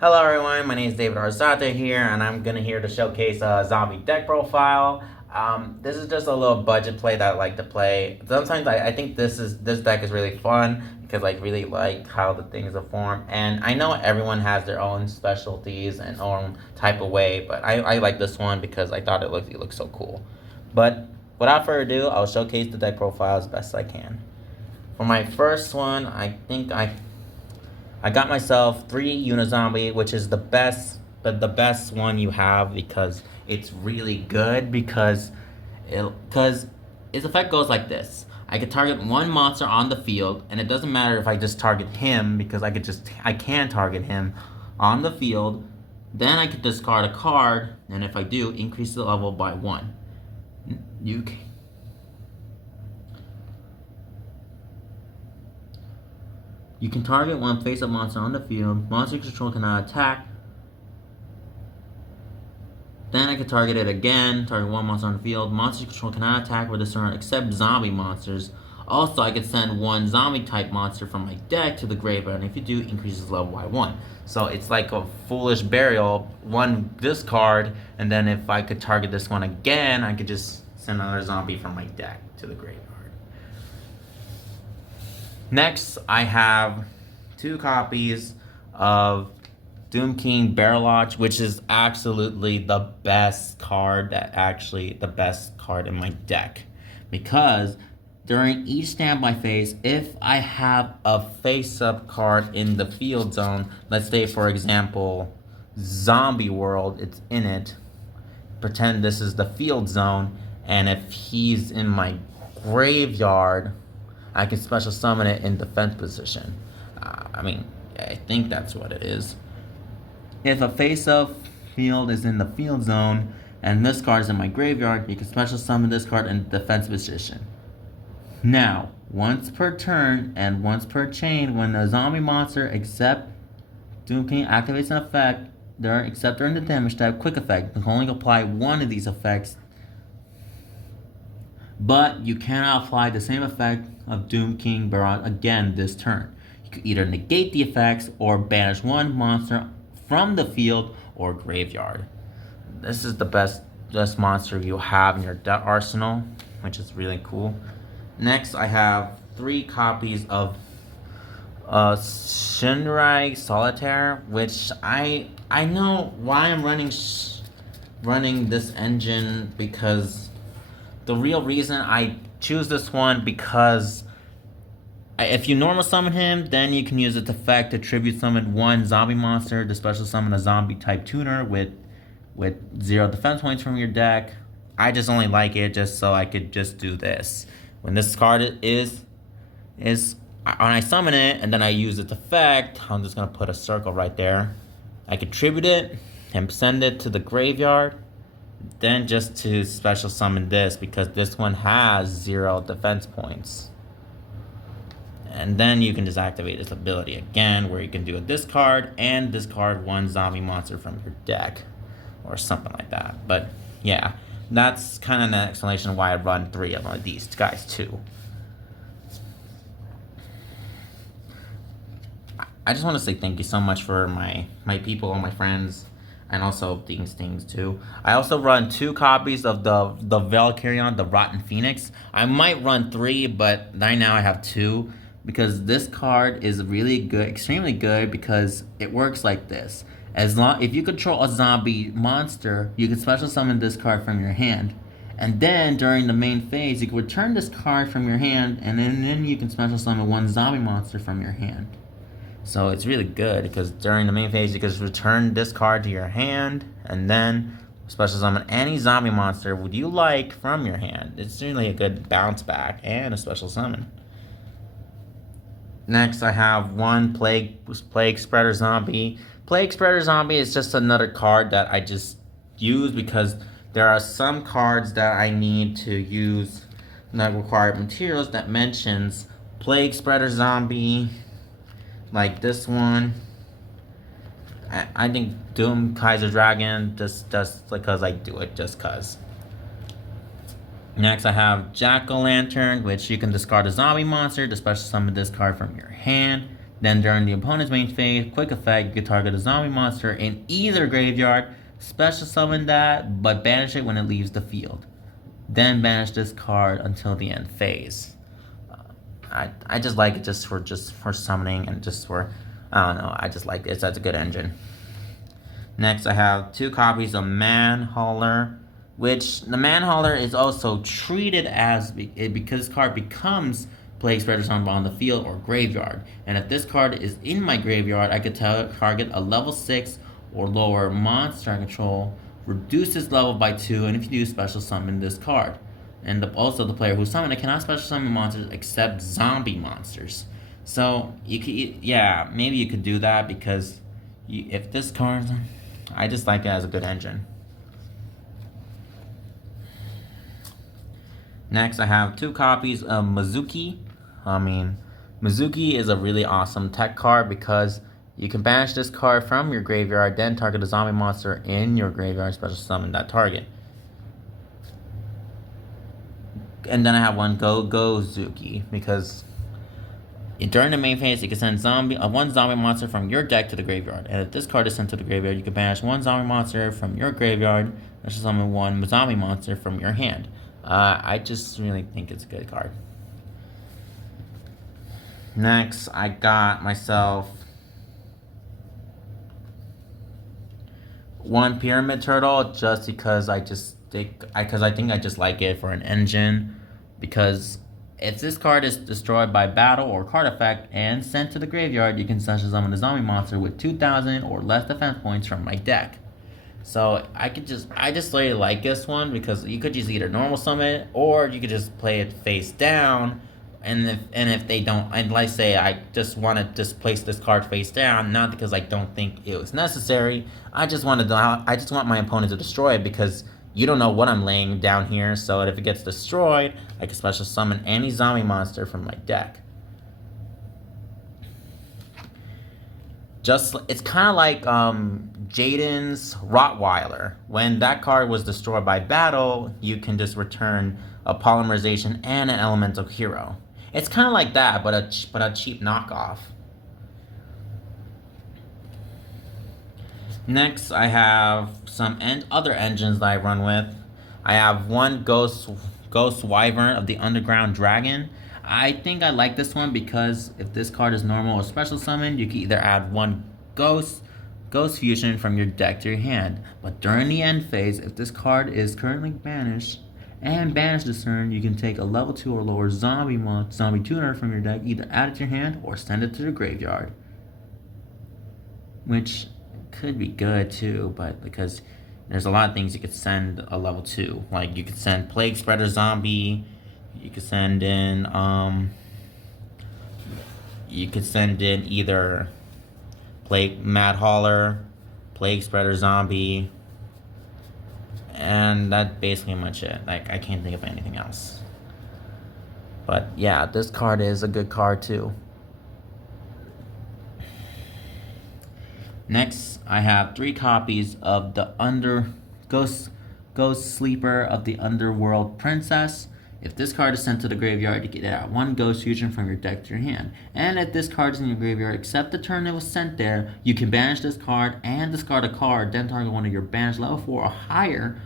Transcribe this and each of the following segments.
Hello everyone, my name is David Arzate here, and I'm here to showcase a zombie deck profile. This is just a little budget play that I like to play. Sometimes I think this deck is really fun because I really like how the things are formed. And I know everyone has their own specialties and own type of way, but I like this one because I thought it looked so cool. But without further ado, I'll showcase the deck profile as best I can. For my first one, I got myself 3 Unizombie, which is the best one you have because it's really good because its effect goes like this. I could target one monster on the field, and it doesn't matter if I just target him because I can target him on the field. Then I could discard a card, and if I do, increase the level by 1. You can You can target one face-up monster on the field. Monster you control cannot attack. Then I can target it again. Target one monster on the field. Monster you control cannot attack with this turn except zombie monsters. Also, I can send one zombie-type monster from my deck to the graveyard, and if you do, increases level by 1. So it's like a foolish burial. One discard, and then if I could target this one again, I could just send another zombie from my deck to the graveyard. Next, I have 2 copies of Doom King Barrelotch, which is absolutely the best card in my deck. Because during each standby phase, if I have a face-up card in the field zone, let's say for example, Zombie World, it's in it, pretend this is the field zone, and if he's in my graveyard, I can special summon it in defense position. I think that's what it is. If a face-up field is in the field zone and this card is in my graveyard, you can special summon this card in defense position. Now, once per turn and once per chain, when a zombie monster except Doom King activates an effect, except during the damage type quick effect, you can only apply one of these effects, but you cannot apply the same effect of Doom King Baron again this turn. You can either negate the effects or banish one monster from the field or graveyard. This is the best monster you have in your arsenal, which is really cool. Next, I have 3 copies of Shinrai Solitaire, which I know why I'm running this engine, because the real reason I choose this one because if you normal summon him, then you can use its effect to tribute summon one zombie monster to special summon a zombie type tuner with 0 defense points from your deck. I just only like it just so I could just do this. When this card is when I summon it and then I use its effect, I'm just gonna put a circle right there. I could tribute it and send it to the graveyard. Then just to special summon this because this one has 0 defense points. And then you can just activate this ability again where you can do a discard and discard one zombie monster from your deck or something like that. But yeah, that's kind of an explanation of why I run 3 of these guys too. I just want to say thank you so much for my people, my friends, and also things too. I also run 2 copies of the Valkyrion, the Rotten Phoenix. I might run 3, but right now I have 2 because this card is really good, extremely good, because it works like this. If you control a zombie monster, you can special summon this card from your hand. And then during the main phase, you can return this card from your hand, and then you can special summon one zombie monster from your hand. So it's really good because during the main phase, you can just return this card to your hand and then special summon any zombie monster would you like from your hand. It's really a good bounce back and a special summon. Next, I have 1 Plague Spreader Zombie. Plague Spreader Zombie is just another card that I just use because there are some cards that I need to use that require materials that mentions Plague Spreader Zombie, like this one. I think Doom Kaiser Dragon just because I do it just cause. Next, I have Jack-O-Lantern, which you can discard a zombie monster to special summon this card from your hand. Then during the opponent's main phase, quick effect, you can target a zombie monster in either graveyard, special summon that, but banish it when it leaves the field. Then banish this card until the end phase. I just like it just for summoning and just for, I don't know, I just like it. That's a good engine. Next, I have 2 copies of Manhauler, which the Manhauler is also treated as, because this card becomes Plague Spreader Zombie on the field or graveyard. And if this card is in my graveyard, I could target a level 6 or lower monster I control, reduce its level by 2, and if you do, special summon this card. And also the player who summoned it cannot special summon monsters except zombie monsters. So you could, yeah, maybe you could do that because if this card, I just like it as a good engine. Next, I have 2 copies of Mizuki. Mizuki is a really awesome tech card because you can banish this card from your graveyard, then target a zombie monster in your graveyard, special summon that target. And then I have one Gozuki because during the main phase, you can send one zombie monster from your deck to the graveyard. And if this card is sent to the graveyard, you can banish one zombie monster from your graveyard, special summon one zombie monster from your hand. I just really think it's a good card. Next, I got myself 1 Pyramid Turtle just because I think I just like it for an engine. Because if this card is destroyed by battle or card effect and sent to the graveyard, you can special summon a zombie monster with 2,000 or less defense points from my deck. So I just really like this one because you could just either normal summon it or you could just play it face down. And if they don't, and let's say I just want to just place this card face down, not because I don't think it was necessary. I just want my opponent to destroy it because you don't know what I'm laying down here. So if it gets destroyed, I can special summon any zombie monster from my deck. It's kind of like Jaden's Rottweiler. When that card was destroyed by battle, you can just return a Polymerization and an Elemental Hero. It's kind of like that, but a cheap knockoff. Next, I have some other engines that I run with. I have 1 Ghost Wyvern of the Underground Dragon. I think I like this one because if this card is normal or special summon, you can either add 1 Ghost Fusion from your deck to your hand. But during the end phase, if this card is currently banished and banished this turn, you can take a level 2 or lower zombie tuner from your deck, either add it to your hand or send it to the graveyard. Which could be good too, but because there's a lot of things you could send a level 2. Like you could send Plague Spreader Zombie, you could send in either Mad Hauler, Plague Spreader Zombie, and that's basically much it. Like I can't think of anything else. But yeah, this card is a good card too. Next, I have 3 copies of the Ghost Sleeper of the Underworld Princess. If this card is sent to the graveyard, you get add 1 Ghost Fusion from your deck to your hand. And if this card is in your graveyard, except the turn it was sent there, you can banish this card and discard a card, then target one of your banished level 4 or higher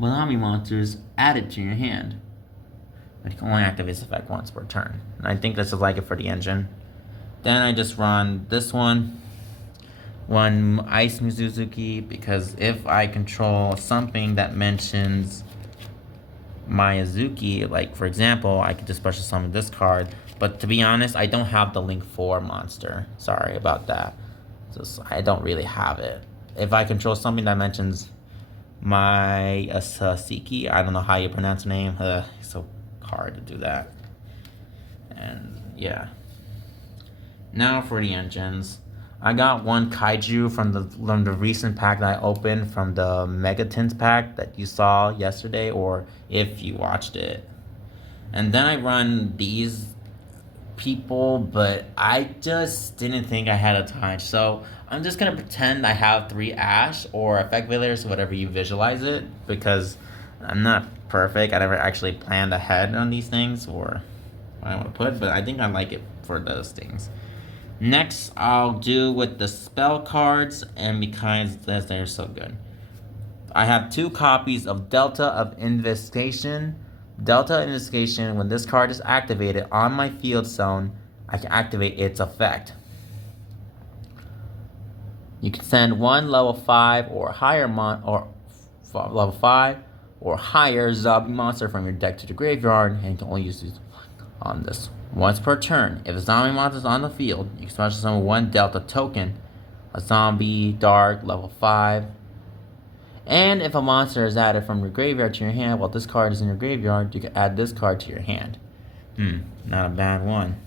zombie monsters added to your hand. But you can only activate this effect once per turn. And I think this is like it for the engine. Then I just run this one Ice Mizuzuki, because if I control something that mentions Miyazuki, like for example, I could just special summon this card. But to be honest, I don't have the Link 4 monster. Sorry about that. I don't really have it. If I control something that mentions Sasiki, I don't know how you pronounce the name. It's so hard to do that. And yeah. Now for the engines. I got 1 Kaiju from the recent pack that I opened from the Megatins pack that you saw yesterday, or if you watched it. And then I run these people, but I just didn't think I had a time. So I'm just going to pretend I have 3 Ash or Effect Villagers, whatever you visualize it, because I'm not perfect. I never actually planned ahead on these things or what I want to put, but I think I like it for those things. Next, I'll do with the spell cards, and because they're so good. I have 2 copies of Delta of Investigation. Delta Investigation, when this card is activated on my field zone, I can activate its effect. You can send 1 level 5 or higher level 5 or higher zombie monster from your deck to the graveyard, and you can only use these on this once per turn. If a zombie monster is on the field, you can special summon 1 Delta token, a zombie dark level 5. And if a monster is added from your graveyard to your hand while this card is in your graveyard, you can add this card to your hand. Not a bad one.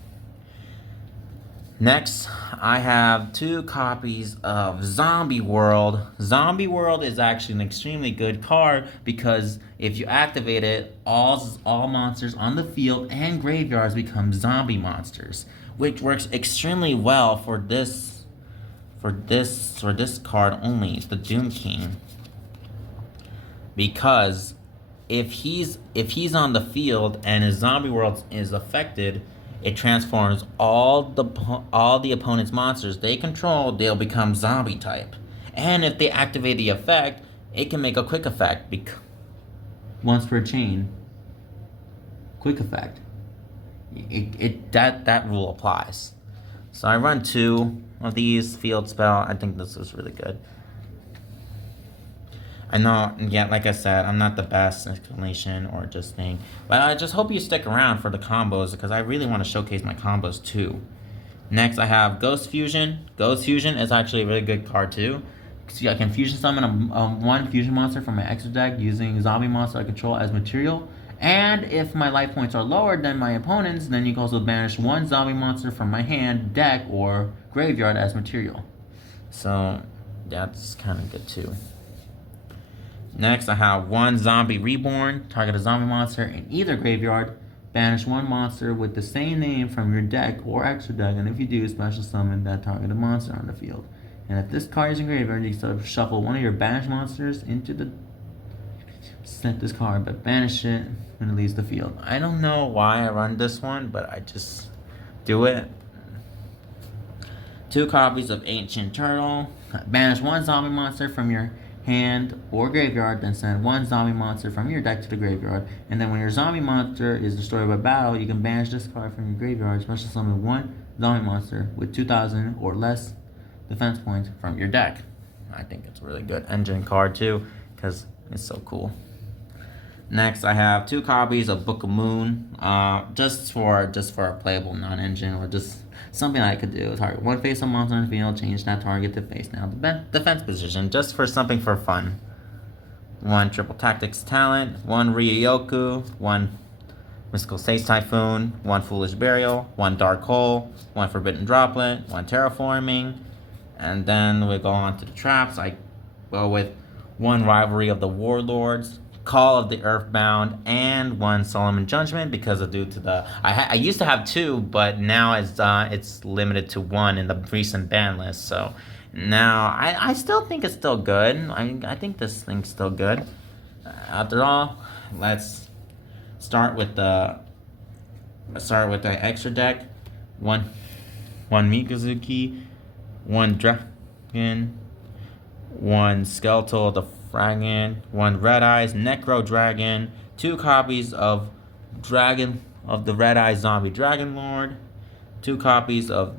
Next, I have 2 copies of Zombie World. Zombie World is actually an extremely good card because if you activate it, all monsters on the field and graveyards become zombie monsters, which works extremely well for this card only, the Doom King. Because if he's on the field and his zombie world is affected, it transforms all the opponent's monsters they control. They'll become zombie type, and if they activate the effect, it can make a quick effect. Once per chain, quick effect. That rule applies. So I run 2 of these field spell. I think this is really good. I know, yeah, like I said, I'm not the best explanation or just thing, but I just hope you stick around for the combos because I really want to showcase my combos too. Next, I have Ghost Fusion. Ghost Fusion is actually a really good card too. See, I can fusion summon 1 fusion monster from my extra deck using zombie monster I control as material. And if my life points are lower than my opponent's, then you can also banish 1 zombie monster from my hand, deck, or graveyard as material. So that's kind of good too. Next, I have 1 Zombie Reborn. Target a zombie monster in either graveyard. Banish 1 monster with the same name from your deck or extra deck, and if you do, special summon that targeted monster on the field. And if this card is in graveyard, you can shuffle 1 of your banished monsters into the set this card, but banish it when it leaves the field. I don't know why I run this one, but I just do it. 2 copies of Ancient Turtle. Banish 1 zombie monster from your hand or graveyard, then send 1 zombie monster from your deck to the graveyard, and then when your zombie monster is destroyed by battle, you can banish this card from your graveyard, special summon 1 zombie monster with 2,000 or less defense points from your deck. I think it's a really good engine card too because it's so cool. Next, I have 2 copies of Book of Moon, just for a playable non-engine or just something I could do. Target 1 face-up monster on the field, change that target to face now the defense position, just for something for fun. 1 Triple Tactics Talent, 1 Ryoku, 1 Mystical Sage Typhoon, 1 Foolish Burial, 1 Dark Hole, 1 Forbidden Droplet, 1 Terraforming, and then we go on to the traps. I go with 1 Rivalry of the Warlords, Call of the Earthbound, and 1 Solomon Judgment because of due to the I used to have 2, but now it's limited to 1 in the recent ban list. So now I still think it's still good. I think this thing's still good. After all, let's start with the extra deck. 1 Mikazuki, 1 Dragon, 1 Skeletal the Dragon, 1 Red Eyes Necro Dragon, 2 copies of the Red Eyes Zombie Dragon Lord, 2 copies of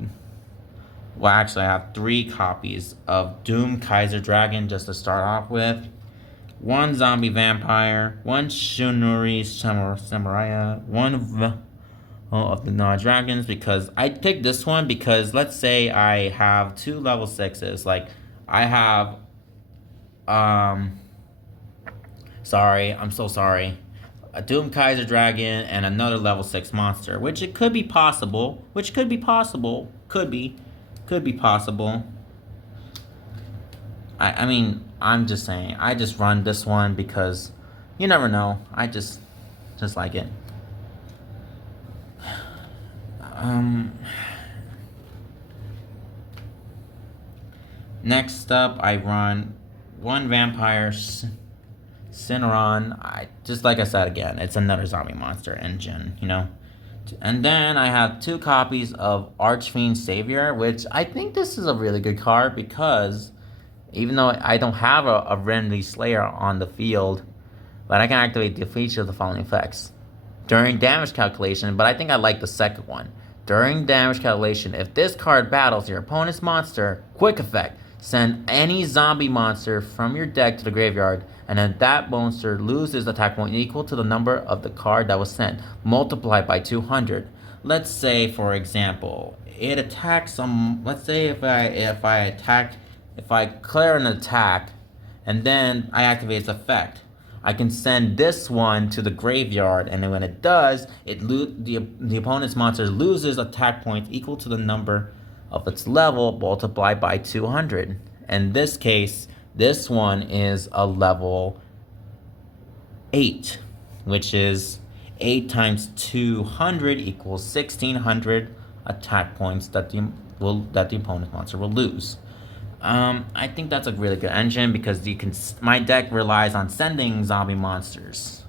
well, actually I have 3 copies of Doom Kaiser Dragon just to start off with, 1 Zombie Vampire, 1 Shunuri Samurai, 1 of the Nod Dragons, because I picked this one because let's say I have 2 level 6s, like I have sorry, I'm so sorry, a Doom Kaiser Dragon and another level 6 monster, which could be possible, I mean, I'm just saying, I just run this one because you never know, I just like it. Next up, I run 1 Vampire Cinnamon. Like I said again, it's another zombie monster engine, you know. And then I have 2 copies of Archfiend Savior, which I think this is a really good card because even though I don't have a Renly Slayer on the field, but I can activate the feature of the following effects. During damage calculation, but I think I like the second one. During damage calculation, if this card battles your opponent's monster, quick effect, send any zombie monster from your deck to the graveyard, and then that monster loses attack point equal to the number of the card that was sent, multiplied by 200. Let's say, for example, it attacks some. Let's say if I clear an attack, and then I activate its effect, I can send this one to the graveyard, and then when it does, the opponent's monster loses attack points equal to the number of its level multiplied by 200. In this case, this one is a level 8, which is 8 times 200 equals 1600 attack points that the opponent's monster will lose. I think that's a really good engine because my deck relies on sending zombie monsters.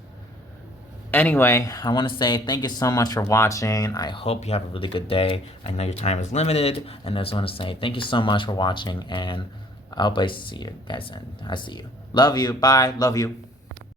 Anyway, I want to say thank you so much for watching. I hope you have a really good day. I know your time is limited, and I just want to say thank you so much for watching, and I hope I see you guys, and I see you. Love you. Bye. Love you.